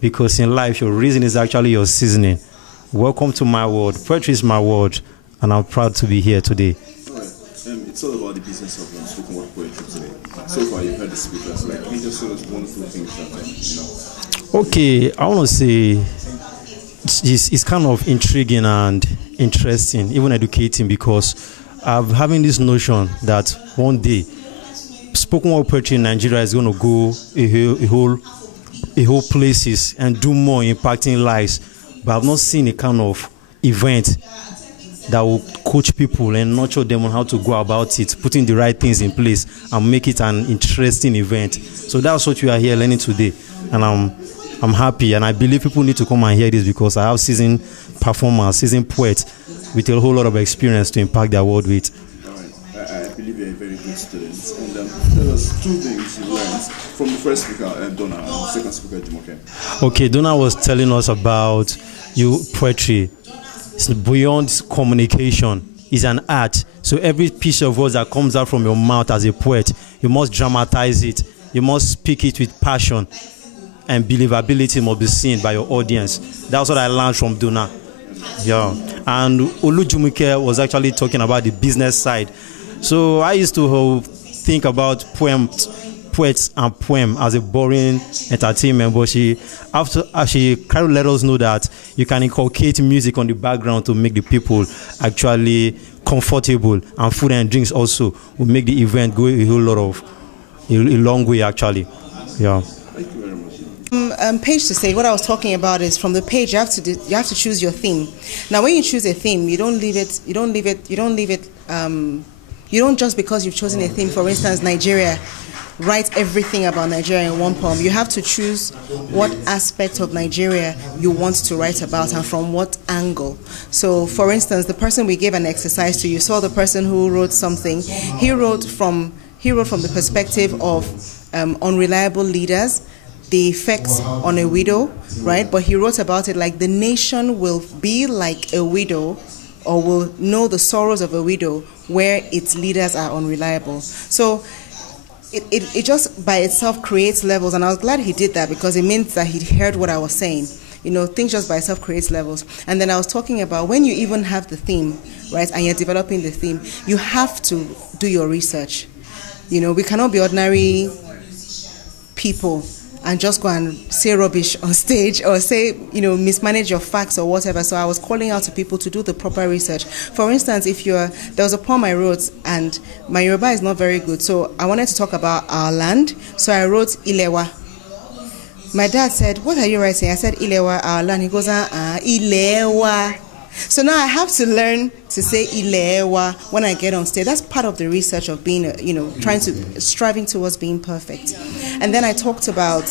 because in life, your reason is actually your seasoning. Welcome to my world. Poetry is my world, and I'm proud to be here today. All right. It's all about the business of spoken word poetry today. So far, you've heard the speakers. Like, can you just tell us one or two things that, Okay, I want to say it's kind of intriguing and interesting, even educating, because I'm having this notion that one day spoken word poetry in Nigeria is going to go a whole places and do more impacting lives. But I've not seen a kind of event that will coach people and nurture them on how to go about it, putting the right things in place and make it an interesting event. So that's what we are here learning today, and I'm happy, and I believe people need to come and hear this because I have seasoned performers, seasoned poets with a whole lot of experience to impact their world with. All right. I believe you're a very good student. And tell us two things you learned from the first speaker, Donna, and the second speaker, Jumoke. Okay, Donna was telling us about poetry. It's beyond communication. It's an art. So every piece of words that comes out from your mouth as a poet, you must dramatize it. You must speak it with passion. And believability must be seen by your audience. That's what I learned from Donna. Yeah. And Olujumuke was actually talking about the business side. So I used to think about poets and poem as a boring entertainment, but she kind of let us know that you can inculcate music on the background to make the people actually comfortable, and food and drinks also will make the event go a long way actually. Yeah. Thank you very much. Page to say what I was talking about is from the page you have to choose your theme. Now when you choose a theme, you don't just because you've chosen a theme, for instance Nigeria, write everything about Nigeria in one poem. You have to choose what aspect of Nigeria you want to write about and from what angle. So for instance, the person we gave an exercise to, you saw the person who wrote something. He wrote from the perspective of unreliable leaders, the effects on a widow, right? But he wrote about it like the nation will be like a widow, or will know the sorrows of a widow where its leaders are unreliable. So it just by itself creates levels, and I was glad he did that because it means that he heard what I was saying. You know, things just by itself creates levels. And then I was talking about when you even have the theme, right, and you're developing the theme, you have to do your research. You know, we cannot be ordinary people and just go and say rubbish on stage or say, you know, mismanage your facts or whatever. So I was calling out to people to do the proper research. For instance, there was a poem I wrote, and my Yoruba is not very good, so I wanted to talk about our land. So I wrote Ilewa. My dad said, "What are you writing?" I said, Ilewa, our land. He goes, Ilewa. So now I have to learn to say Ilewa when I get on stage. That's part of the research of being, striving towards being perfect. And then I talked about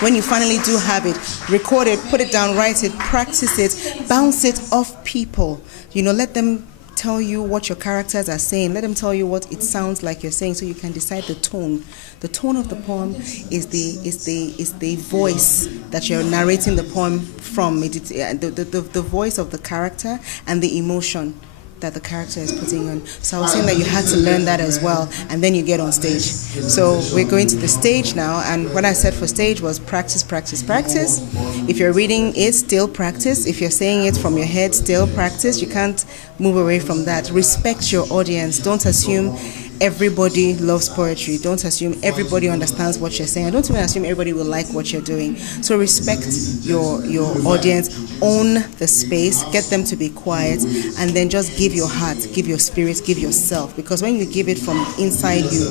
when you finally do have it, record it, put it down, write it, practice it, bounce it off people. You know, let them tell you what your characters are saying. Let them tell you what it sounds like you're saying, so you can decide the tone. The tone of the poem is the voice that you're narrating the poem from. The voice of the character and the emotion that the character is putting on. So I was saying that you had to learn that as well, and then you get on stage. So we're going to the stage now, and what I said for stage was practice, practice, practice. If you're reading it, still practice. If you're saying it from your head, still practice. You can't move away from that. Respect your audience. Don't assume everybody loves poetry. Don't assume everybody understands what you're saying. Don't even assume everybody will like what you're doing. So respect your audience, own the space, get them to be quiet, and then just give your heart, give your spirit, give yourself. Because when you give it from inside you,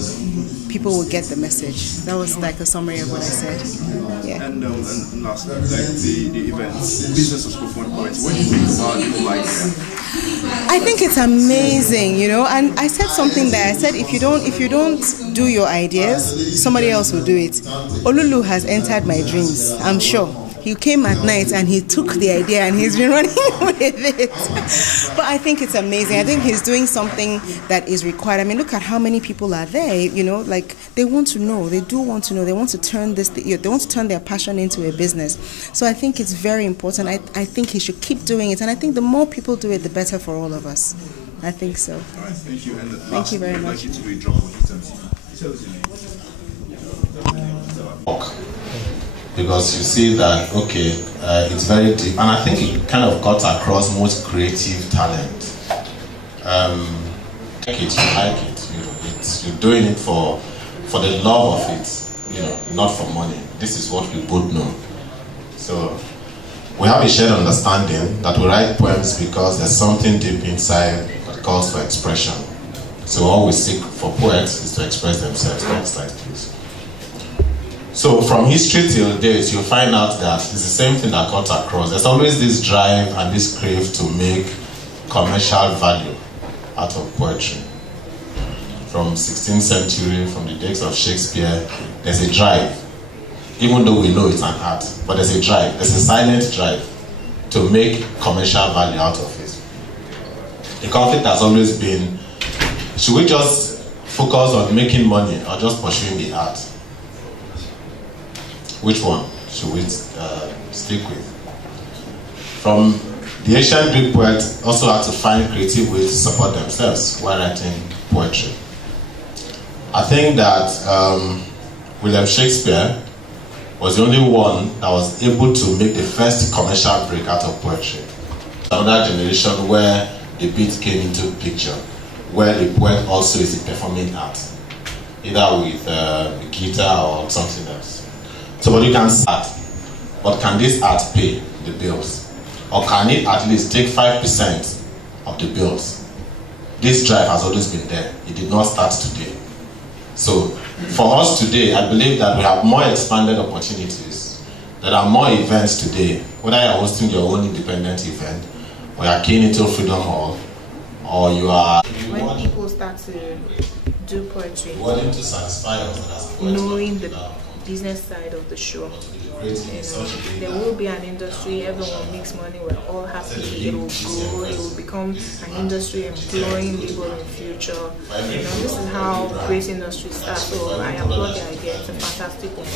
people will get the message. That was like a summary of what I said. Yeah. And lastly, like the events, business of spoken poets. What do you think about people like that? I think it's amazing, you know. And I said something there. I said if you don't do your ideas, somebody else will do it. Olulu has entered my dreams, I'm sure. He came at night and he took the idea and he's been running with it. But I think it's amazing. I think he's doing something that is required. I mean, look at how many people are there, you know, like they want to know, they do want to know, they want to turn they want to turn their passion into a business. So I think it's very important. I think he should keep doing it. And I think the more people do it, the better for all of us. I think so. All right, thank you. And thank you very much. I'd like you to read drop of because you see that, okay, it's very deep, and I think it kind of cuts across most creative talent. You like it, you're doing it for the love of it, not for money. This is what we both know. So we have a shared understanding that we write poems because there's something deep inside that calls for expression. So all we seek for poets is to express themselves. Next slide, please. So from history till date, you'll find out that it's the same thing that cuts across. There's always this drive and this crave to make commercial value out of poetry. From 16th century, from the days of Shakespeare, there's a drive. Even though we know it's an art, but there's a drive, there's a silent drive to make commercial value out of it. The conflict has always been, should we just focus on making money or just pursuing the art? Which one should we stick with? From the ancient Greek poets also had to find creative ways to support themselves while writing poetry. I think that William Shakespeare was the only one that was able to make the first commercial break out of poetry. Another generation where the beat came into the picture, where the poet also is a performing art, either with a guitar or something else. So what you can start, but can this art pay the bills? Or can it at least take 5% of the bills? This drive has always been there. It did not start today. So for us today, I believe that we have more expanded opportunities. There are more events today, whether you're hosting your own independent event, or you're keying into Freedom Hall, or you are... When people start to do poetry, wanting to satisfy us, knowing the business side of the show, there will be an industry, everyone makes money, we're all happy, it will grow, it will become an industry employing people in the future. This is how great industries start, so I applaud the idea, it's a fantastic one.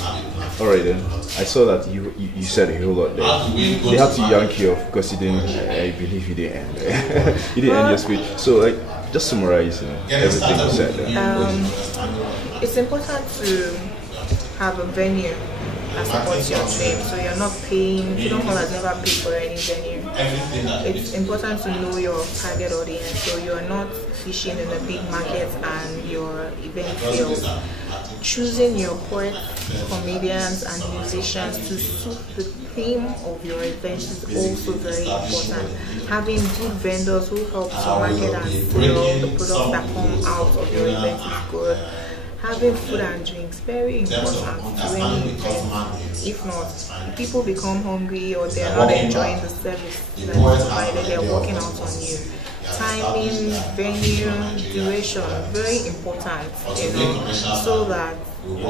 Alright then, I saw that you said a whole lot there. They had to yank you off because you didn't, I believe you didn't end. You didn't end your speech. So like, just summarize everything you said there. It's important to have a venue that supports your dream, so you're not paying, Freedom Hall has never paid for any venue. It's important to know your target audience, so you're not fishing in the big market and your event fails. Choosing your poets, comedians and musicians to suit the theme of your event is also very important. Having good vendors who help to market and sell the products that come out of your event is good. Having food and drinks, very important to any event. If not, people become hungry or they're not enjoying the service that is provided, they're walking out on you. Timing, venue, duration, very important, so that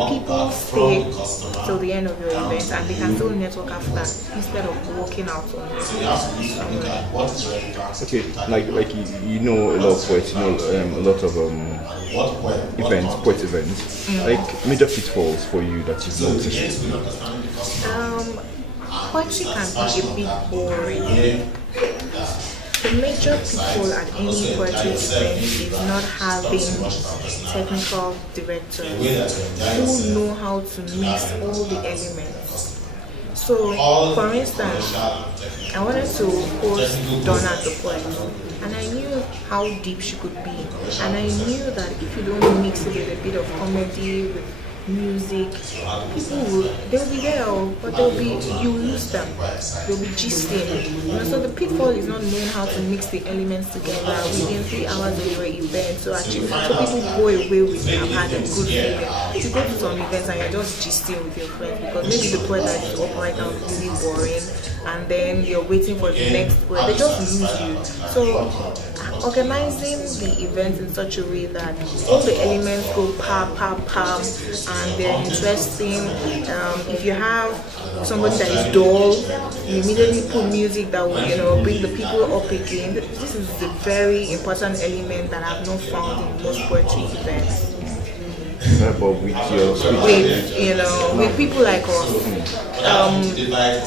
people stay till the end of your event and they can still network after instead of walking out on you. Okay, like you know a lot of poets, you know a lot of events, poet events. Like major pitfalls for you that you've noticed. Poetry can be a bit boring. The major pitfall at any poetry event is not having technical directors who know how to mix all the elements. So, for instance, I wanted to host Donna the poet, and I knew how deep she could be, and I knew that if you don't mix it with a bit of comedy, with music, people they'll be there, but you lose them. They'll be gisting. So the pitfall is not knowing how to mix the elements together within 3 hours of your event. So people go away with have had a good feeling. You go to some events and you're just gisting with your friends because maybe the poet that is up right now is really boring, and then you're waiting for the next poet. They just lose you. So organizing the event in such a way that all the elements go pam, and they're interesting. If you have somebody that is dull, you immediately put music that will, bring the people up again. This is a very important element that I've not found in most poetry events. but with your speech. With people like us.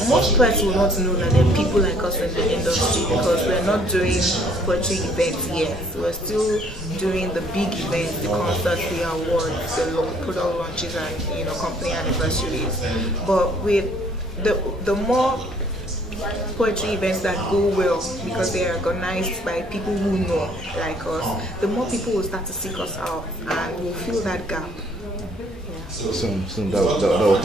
Most poets will not know that there are people like us in the industry because we're not doing poetry events yet. We're still doing the big events, the concerts, the awards, the product launches, and company anniversaries. But with the more poetry events that go well because they are organized by people who know like us, the more people will start to seek us out and we'll fill that gap. Soon that will come.